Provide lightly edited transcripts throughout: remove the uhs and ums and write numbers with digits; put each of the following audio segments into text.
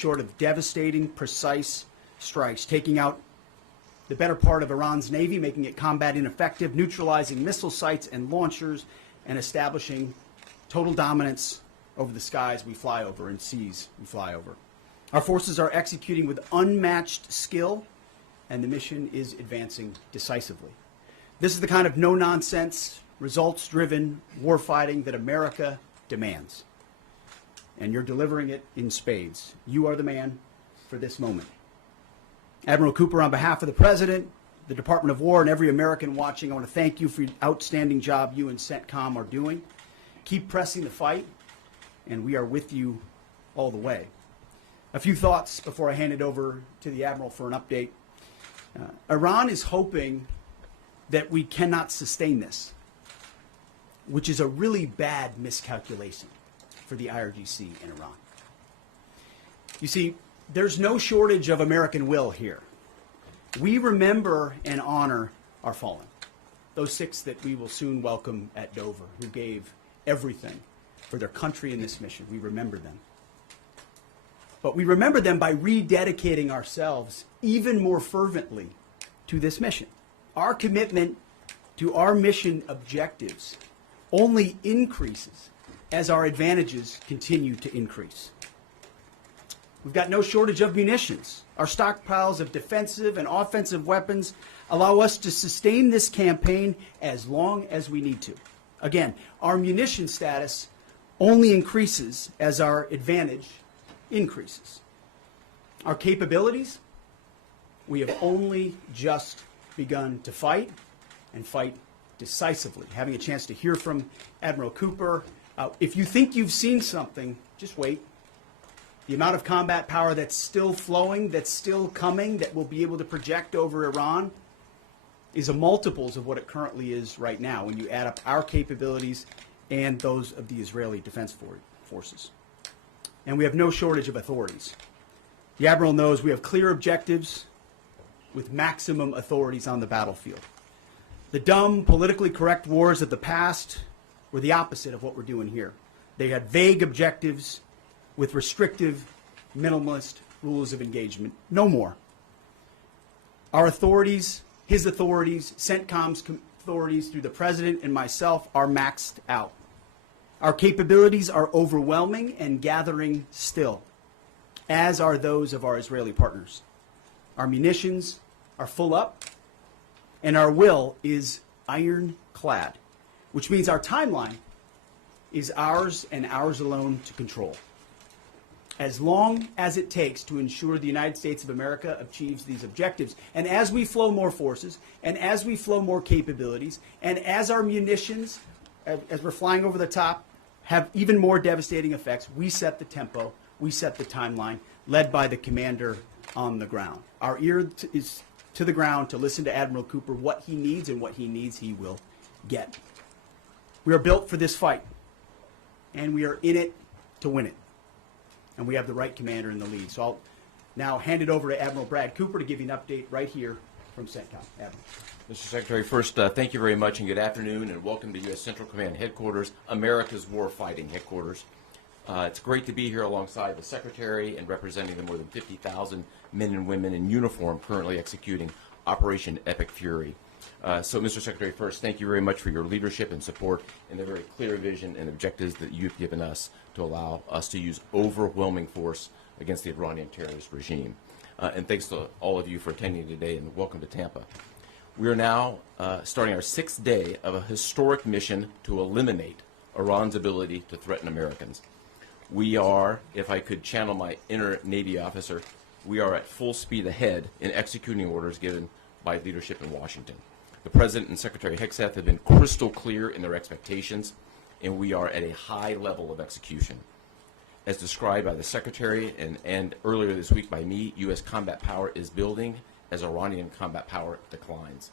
short of devastating, precise strikes, taking out the better part of Iran's navy, making it combat ineffective, neutralizing missile sites and launchers, and establishing total dominance over the skies we fly over and seas we fly over. Our forces are executing with unmatched skill, and the mission is advancing decisively. This is the kind of no-nonsense, results-driven warfighting that America demands. And you're delivering it in spades. You are the man for this moment. Admiral Cooper, on behalf of the President, the Department of War, and every American watching, I want to thank you for the outstanding job you and CENTCOM are doing. Keep pressing the fight, and we are with you all the way. A few thoughts before I hand it over to the Admiral for an update. Iran is hoping that we cannot sustain this, which is a really bad miscalculation for the IRGC in Iran. You see, there's no shortage of American will here. We remember and honor our fallen, those 6 that we will soon welcome at Dover, who gave everything for their country in this mission. We remember them. But we remember them by rededicating ourselves even more fervently to this mission. Our commitment to our mission objectives only increases as our advantages continue to increase. We've got no shortage of munitions. Our stockpiles of defensive and offensive weapons allow us to sustain this campaign as long as we need to. Again, our munition status only increases as our advantage increases. Our capabilities, we have only just begun to fight, and fight decisively. Having a chance to hear from Admiral Cooper. If you think you've seen something, just wait. The amount of combat power that's still flowing, that's still coming, that will be able to project over Iran is a multiples of what it currently is right now when you add up our capabilities and those of the Israeli Defense Forces. And we have no shortage of authorities. The Admiral knows we have clear objectives with maximum authorities on the battlefield. The dumb, politically correct wars of the past were the opposite of what we're doing here. They had vague objectives with restrictive, minimalist rules of engagement. No more. Our authorities, his authorities, CENTCOM's authorities through the President and myself are maxed out. Our capabilities are overwhelming and gathering still, as are those of our Israeli partners. Our munitions are full up, and our will is ironclad, which means our timeline is ours and ours alone to control. As long as it takes to ensure the United States of America achieves these objectives. And as we flow more forces, and as we flow more capabilities, and as our munitions, as we're flying over the top, have even more devastating effects, we set the tempo, we set the timeline, led by the commander on the ground. Our ear is to the ground to listen to Admiral Cooper. What he needs and what he needs, he will get. We are built for this fight, and we are in it to win it. And we have the right commander in the lead. So I'll now hand it over to Admiral Brad Cooper to give you an update right here from CENTCOM. Admiral. Mr. Secretary, first, thank you very much and good afternoon, and welcome to U.S. Central Command Headquarters, America's warfighting headquarters. It's great to be here alongside the Secretary and representing the more than 50,000 men and women in uniform currently executing Operation Epic Fury. So, Mr. Secretary, first, thank you very much for your leadership and support and the very clear vision and objectives that you've given us to allow us to use overwhelming force against the Iranian terrorist regime. And thanks to all of you for attending today, and welcome to Tampa. We are now starting our 6th day of a historic mission to eliminate Iran's ability to threaten Americans. We are, if I could channel my inner Navy officer, we are at full speed ahead in executing orders given by leadership in Washington. The President and Secretary Hegseth have been crystal clear in their expectations, and we are at a high level of execution. As described by the Secretary and earlier this week by me, U.S. combat power is building as Iranian combat power declines.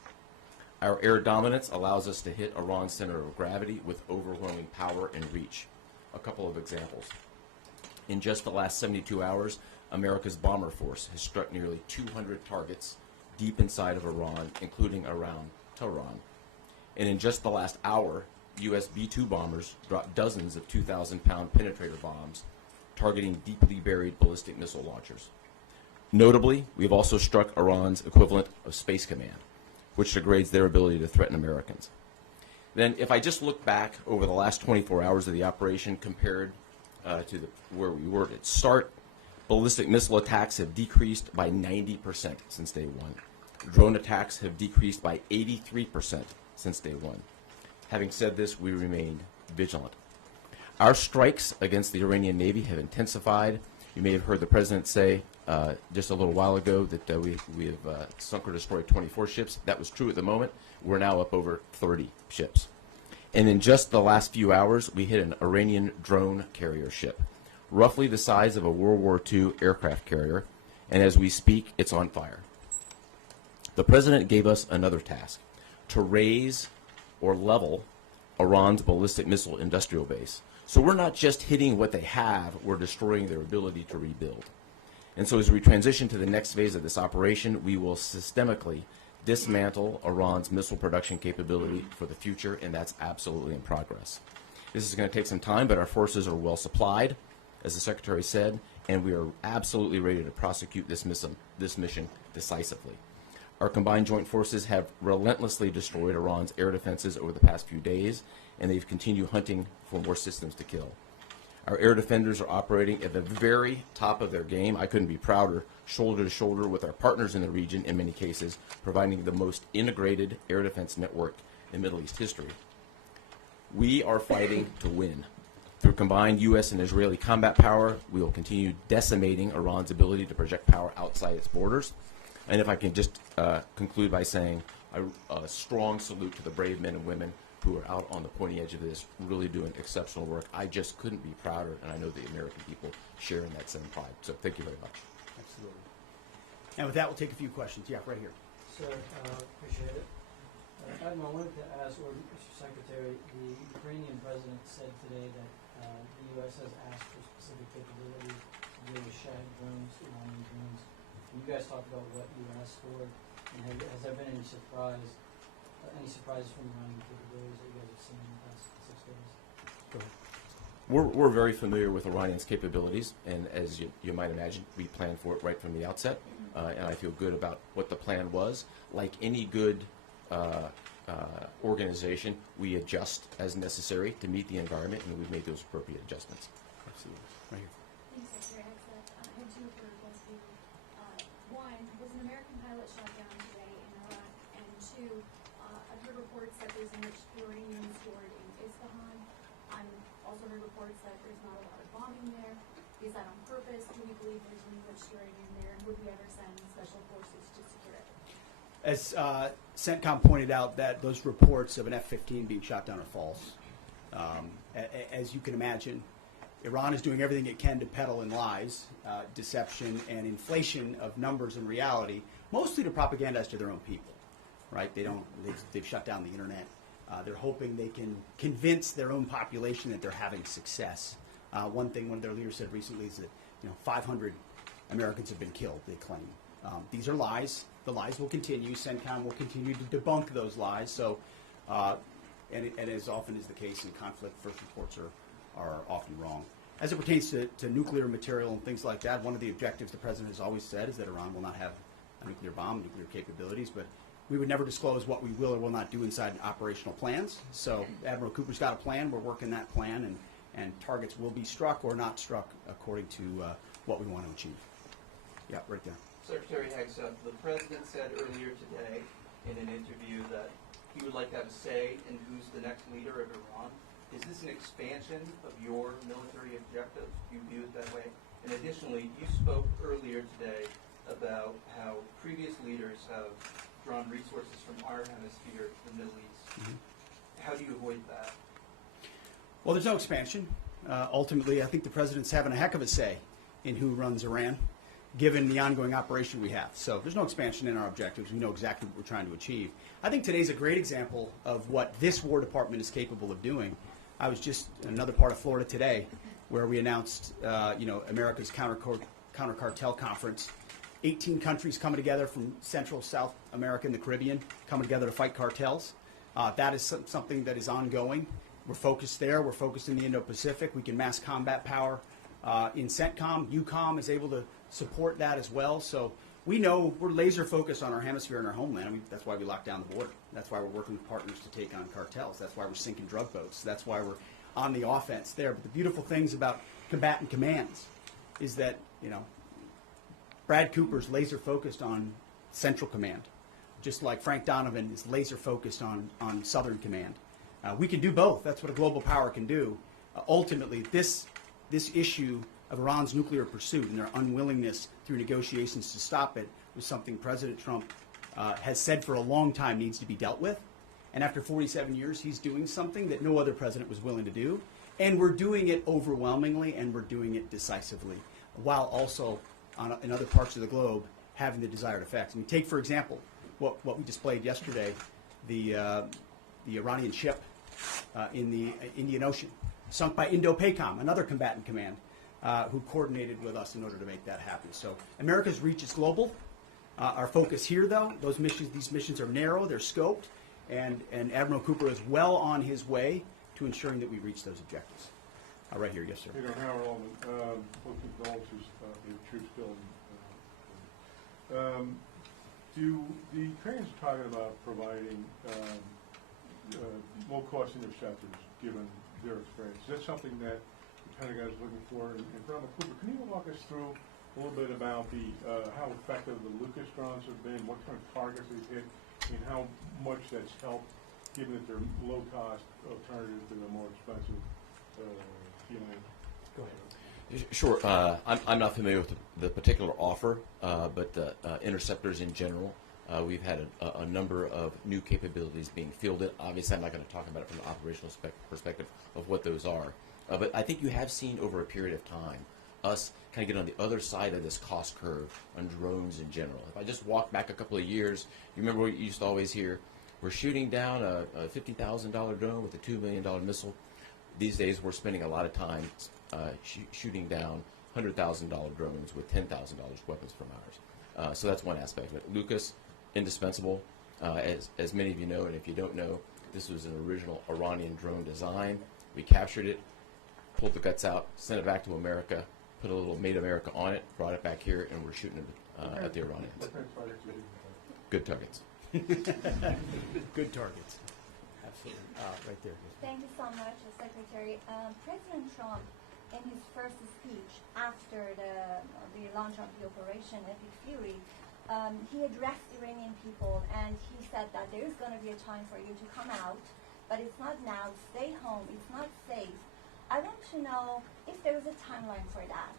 Our air dominance allows us to hit Iran's center of gravity with overwhelming power and reach. A couple of examples. In just the last 72 hours, America's bomber force has struck nearly 200 targets deep inside of Iran, including around Tehran. And in just the last hour, U.S. B-2 bombers dropped dozens of 2,000-pound penetrator bombs targeting deeply buried ballistic missile launchers. Notably, we've also struck Iran's equivalent of Space Command, which degrades their ability to threaten Americans. Then, if I just look back over the last 24 hours of the operation compared to where we were at its start, ballistic missile attacks have decreased by 90% since day one. Drone attacks have decreased by 83% since day one. Having said this, we remain vigilant. Our strikes against the Iranian Navy have intensified. You may have heard the President say just a little while ago that we have sunk or destroyed 24 ships. That was true at the moment. We're now up over 30 ships. And in just the last few hours, we hit an Iranian drone carrier ship, roughly the size of a World War II aircraft carrier, and as we speak, it's on fire. The President gave us another task, to raise or level Iran's ballistic missile industrial base. So we're not just hitting what they have, we're destroying their ability to rebuild. And so as we transition to the next phase of this operation, we will systemically dismantle Iran's missile production capability for the future, and that's absolutely in progress. This is going to take some time, but our forces are well supplied, as the Secretary said, and we are absolutely ready to prosecute this mission decisively. Our combined joint forces have relentlessly destroyed Iran's air defenses over the past few days, and they've continued hunting for more systems to kill. Our air defenders are operating at the very top of their game. I couldn't be prouder, shoulder to shoulder with our partners in the region in many cases, providing the most integrated air defense network in Middle East history. We are fighting to win. Through combined U.S. and Israeli combat power, we will continue decimating Iran's ability to project power outside its borders. And if I can just conclude by saying a strong salute to the brave men and women who are out on the pointy edge of this, really doing exceptional work. I just couldn't be prouder, and I know the American people share in that same pride. So thank you very much. Absolutely. And with that, we'll take a few questions. Yeah, right here. Sir, appreciate it. Admiral, I wanted to ask, or Mr. Secretary, the Ukrainian president said today that the U.S. has asked for specific capabilities to deal with Shag drones, Iranian drones. Can you guys talk about what you asked for, and has there been any surprises from Iranian capabilities that you guys have seen in the past 6 days? Go ahead. We're very familiar with Iranian's capabilities, and as you might imagine, we planned for it right from the outset, and I feel good about what the plan was. Like any good organization, we adjust as necessary to meet the environment, and we've made those appropriate adjustments. Absolutely. Right here. Thanks, Secretary Hegseth. I have two for both of you. One, was an American pilot shot down today in Iraq? And two, I've heard reports that there's enriched uranium stored in Isfahan. I've also heard reports that there's not a lot of bombing there. Is that on purpose? Do we believe there's enriched uranium there? And would we ever send special forces to secure it? As CENTCOM pointed out, that those reports of an F-15 being shot down are false. As you can imagine, Iran is doing everything it can to peddle in lies, deception, and inflation of numbers and reality, mostly to propagandize to their own people. Right? They've shut down the internet. They're hoping they can convince their own population that they're having success. One thing one of their leaders said recently is that 500 Americans have been killed, they claim. These are lies. The lies will continue. CENTCOM will continue to debunk those lies. So, and as often is the case in conflict, first reports are often wrong. As it pertains to nuclear material and things like that, one of the objectives the President has always said is that Iran will not have a nuclear bomb, nuclear capabilities, but we would never disclose what we will or will not do inside operational plans. So Admiral Cooper's got a plan. We're working that plan, and targets will be struck or not struck according to what we want to achieve. Yeah, right there. Secretary Hegseth, the President said earlier today in an interview that he would like to have a say in who's the next leader of Iran. Is this an expansion of your military objectives? Do you view it that way? And additionally, you spoke earlier today about how previous leaders have drawn resources from our hemisphere to the Middle East. Mm-hmm. How do you avoid that? Well, there's no expansion. Ultimately, I think the President's having a heck of a say in who runs Iran, given the ongoing operation we have. So there's no expansion in our objectives. We know exactly what we're trying to achieve. I think today's a great example of what this War Department is capable of doing. I was just in another part of Florida today where we announced, America's counter-cartel conference. 18 countries coming together from Central, South America, and the Caribbean, coming together to fight cartels. That is something that is ongoing. We're focused there. We're focused in the Indo-Pacific. We can mass combat power in CENTCOM. UCOM is able to support that as well. So we know we're laser focused on our hemisphere and our homeland. I mean, that's why we locked down the border. That's why we're working with partners to take on cartels. That's why we're sinking drug boats. That's why we're on the offense there. But the beautiful things about combatant commands is that, you know, Brad Cooper's laser focused on Central Command, just like Frank Donovan is laser focused on Southern Command. We can do both. That's what a global power can do. Ultimately, this issue of Iran's nuclear pursuit and their unwillingness through negotiations to stop it was something President Trump has said for a long time needs to be dealt with. And after 47 years, he's doing something that no other president was willing to do. And we're doing it overwhelmingly, and we're doing it decisively, while also in other parts of the globe having the desired effects. I mean, take, for example, what we displayed yesterday, the Iranian ship in the Indian Ocean, sunk by Indo-PACOM, another combatant command, who coordinated with us in order to make that happen. So America's reach is global. Our focus here, though, these missions are narrow, they're scoped, and Admiral Cooper is well on his way to ensuring that we reach those objectives. Right here, yes, sir. Peter Howard Allman, both condolences to your troops still. Do the Ukrainians are talking about providing low-cost interceptors, given their experience? Is that something that the Pentagon is looking for? And Admiral Cooper, can you walk us through a little bit about how effective the Lucas drones have been, what kind of targets they've hit, and how much that's helped, given that they're low-cost alternative to the more expensive unit? Go ahead. Sure. I'm not familiar with the particular offer, but interceptors in general, we've had a number of new capabilities being fielded. Obviously, I'm not going to talk about it from an operational perspective of what those are. But I think you have seen over a period of time us kind of get on the other side of this cost curve on drones in general. If I just walk back a couple of years, you remember what you used to always hear? We're shooting down a $50,000 drone with a $2 million missile. These days, we're spending a lot of time shooting down $100,000 drones with $10,000 weapons from ours. So that's one aspect of it. Lucas, indispensable. As many of you know, and if you don't know, this was an original Iranian drone design. We captured it, pulled the guts out, sent it back to America, put a little Made America on it, brought it back here, and we're shooting it at the Iranians. Good targets. Good targets. Absolutely. Right there. Thank you so much, Secretary. President Trump, in his first speech after the launch of the Operation Epic Fury, he addressed Iranian people and he said that there is going to be a time for you to come out, but it's not now. Stay home. It's not safe. I want to know if there is a timeline for that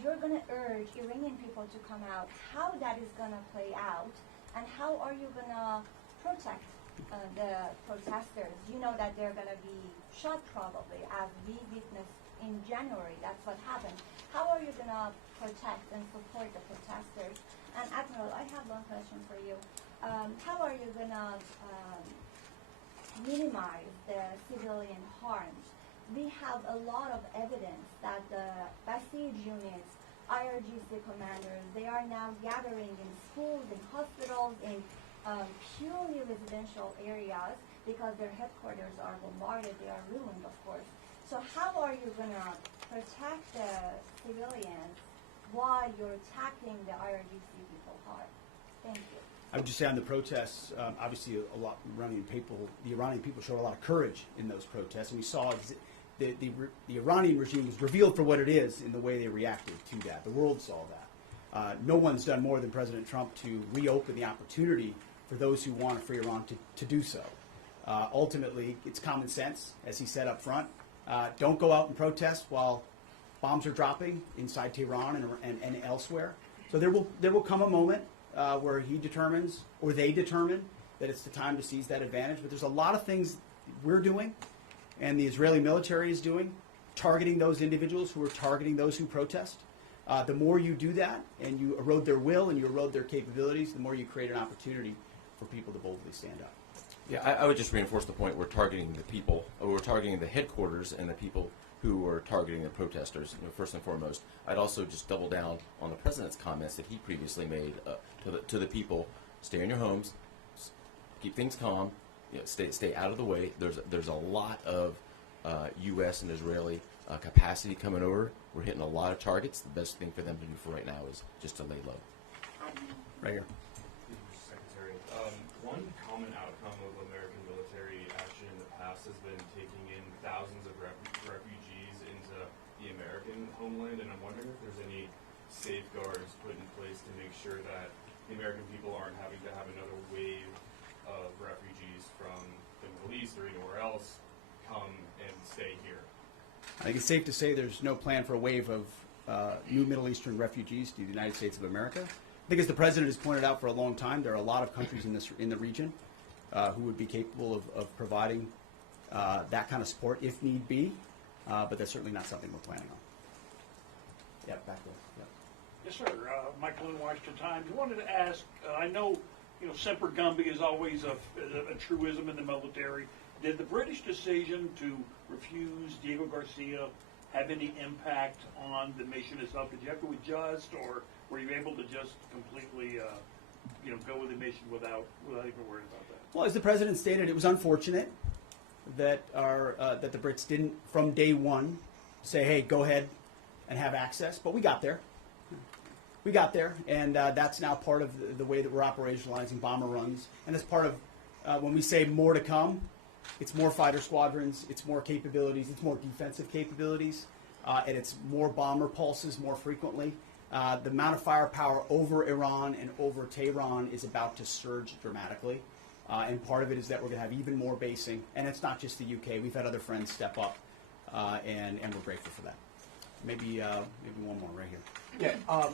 you're going to urge Iranian people to come out, how that is going to play out, and how are you going to protect the protesters? You know that they're going to be shot probably, as we witnessed in January. That's what happened. How are you going to protect and support the protesters? And Admiral, I have one question for you. How are you going to minimize the civilian harms? We have a lot of evidence that the Basij units, IRGC commanders, they are now gathering in schools, in hospitals, in purely residential areas because their headquarters are bombarded, they are ruined, of course. So how are you going to protect the civilians while you're attacking the IRGC people hard? Thank you. I would just say on the protests, obviously the Iranian people showed a lot of courage in those protests, and we saw the Iranian regime was revealed for what it is in the way they reacted to that. The world saw that. No one's done more than President Trump to reopen the opportunity for those who want a free Iran to do so. Ultimately, it's common sense, as he said up front. Don't go out and protest while bombs are dropping inside Tehran and elsewhere. So there will come a moment where he determines, or they determine, that it's the time to seize that advantage. But there's a lot of things we're doing and the Israeli military is doing, targeting those individuals who are targeting those who protest. The more you do that and you erode their will and you erode their capabilities, the more you create an opportunity for people to boldly stand up. Yeah, I would just reinforce the point. We're targeting the people, or we're targeting the headquarters and the people who are targeting the protesters, first and foremost. I'd also just double down on the president's comments that he previously made to the people: stay in your homes, keep things calm, stay out of the way. There's a lot of U.S. and Israeli capacity coming over. We're hitting a lot of targets. The best thing for them to do for right now is just to lay low. Right here. Secretary, one common outcome of American military action in the past has been taking in thousands of refugees into the American homeland, and I'm wondering if there's any safeguards put in place to make sure that the American people aren't having to have another wave of refugees from the Middle East or anywhere else come and stay here. I think it's safe to say there's no plan for a wave of new Middle Eastern refugees to the United States of America. I think, as the president has pointed out for a long time, there are a lot of countries in the region who would be capable of providing that kind of support if need be, but that's certainly not something we're planning on. Yeah, back there. Yeah. Yes, sir. Michael in Washington Times. I wanted to ask, I know, Semper Gumby is always a truism in the military. Did the British decision to refuse Diego Garcia have any impact on the mission itself? Did you have to adjust, or were you able to just completely, go with the mission without even worrying about that? Well, as the president stated, it was unfortunate that that the Brits didn't, from day one, say, "Hey, go ahead and have access." But we got there. We got there, and that's now part of the way that we're operationalizing bomber runs. And that's part of when we say more to come. It's more fighter squadrons, it's more capabilities, it's more defensive capabilities, and it's more bomber pulses more frequently. The amount of firepower over Iran and over Tehran is about to surge dramatically, and part of it is that we're going to have even more basing, and it's not just the UK. We've had other friends step up, and we're grateful for that. Maybe one more right here. Yeah,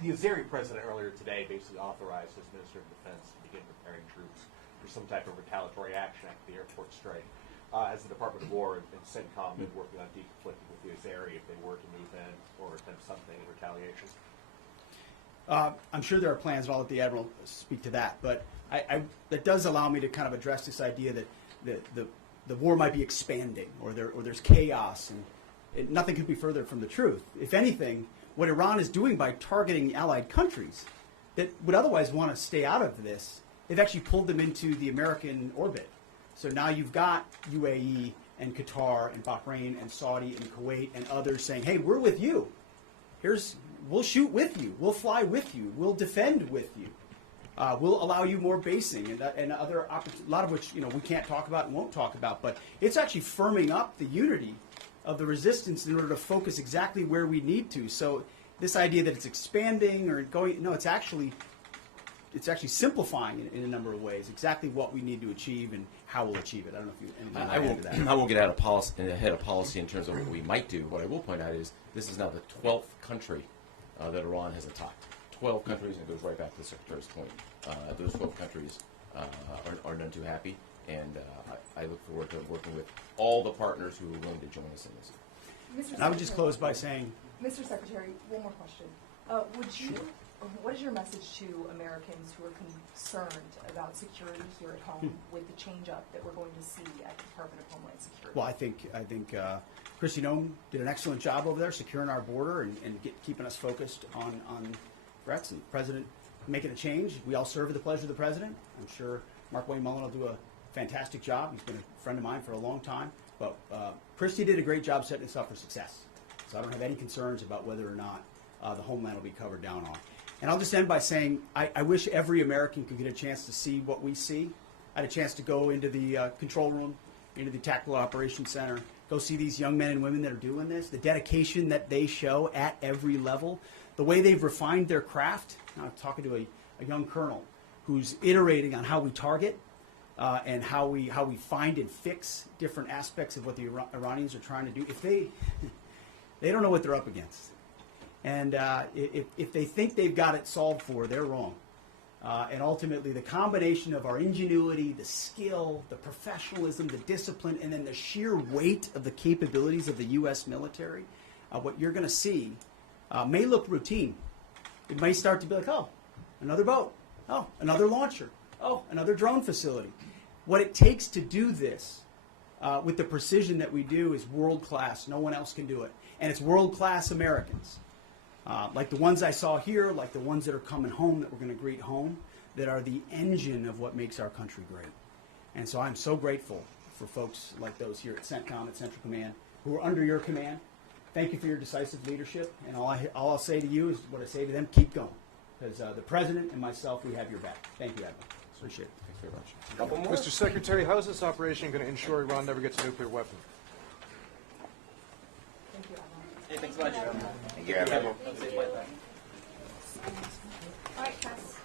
the Azeri president earlier today basically authorized his Minister of Defense to begin preparing troops for some type of retaliatory action after the airport strike. As the Department of War and CENTCOM been working on deconflicting with the Azeri if they were to move in or attempt something in retaliation? I'm sure there are plans, and I'll let the Admiral speak to that, but that does allow me to kind of address this idea that the war might be expanding, or there's chaos, and nothing could be further from the truth. If anything, what Iran is doing by targeting allied countries that would otherwise want to stay out of this, they've actually pulled them into the American orbit. So now you've got UAE and Qatar and Bahrain and Saudi and Kuwait and others saying, "Hey, we're with you. We'll shoot with you. We'll fly with you. We'll defend with you. We'll allow you more basing and other a lot of which we can't talk about and won't talk about." But it's actually firming up the unity of the resistance in order to focus exactly where we need to. So this idea that it's expanding or going, no, it's actually simplifying in a number of ways exactly what we need to achieve and how we'll achieve it. I don't know if you anything I to that. won't get ahead of policy in terms of what we might do. What I will point out is this is now the 12th country that Iran has attacked. 12 countries, and it goes right back to the Secretary's point. Those 12 countries are none too happy, and I look forward to working with all the partners who are willing to join us in this. And I would just close by saying, Mr. Secretary, one more question. What is your message to Americans who are concerned about security here at home with the change-up that we're going to see at the Department of Homeland Security? well, I think Christy Nome did an excellent job over there securing our border and keeping us focused on threats, and the President making a change. We all serve at the pleasure of the President. I'm sure Mark Wayne Mullen will do a fantastic job. He's been a friend of mine for a long time. But Christy did a great job setting us up for success. So I don't have any concerns about whether or not the homeland will be covered down on. And I'll just end by saying I wish every American could get a chance to see what we see. I had a chance to go into the control room, into the Tactical Operations Center, go see these young men and women that are doing this, the dedication that they show at every level, the way they've refined their craft. Now, I'm talking to a young colonel who's iterating on how we target and how we find and fix different aspects of what the Iranians are trying to do. If they don't know what they're up against. And if they think they've got it solved for, they're wrong. And ultimately, the combination of our ingenuity, the skill, the professionalism, the discipline, and then the sheer weight of the capabilities of the U.S. military, what you're going to see may look routine. It may start to be like, oh, another boat. Oh, another launcher. Oh, another drone facility. What it takes to do this with the precision that we do is world-class. No one else can do it. And it's world-class Americans. Like the ones I saw here, like the ones that are coming home that we're going to greet home, that are the engine of what makes our country great. And so I'm so grateful for folks like those here at CENTCOM, at Central Command, who are under your command. Thank you for your decisive leadership, and all I'll say to you is what I say to them: keep going, because the President and myself, we have your back. Thank you, Admiral. Appreciate it. Thanks very much. Couple more. Mr. Secretary, how is this operation going to ensure Iran never gets a nuclear weapon? Thank you, Admiral. Hey, thanks so much. Thank you, Admiral. Have a safe flight back. All right, Cass.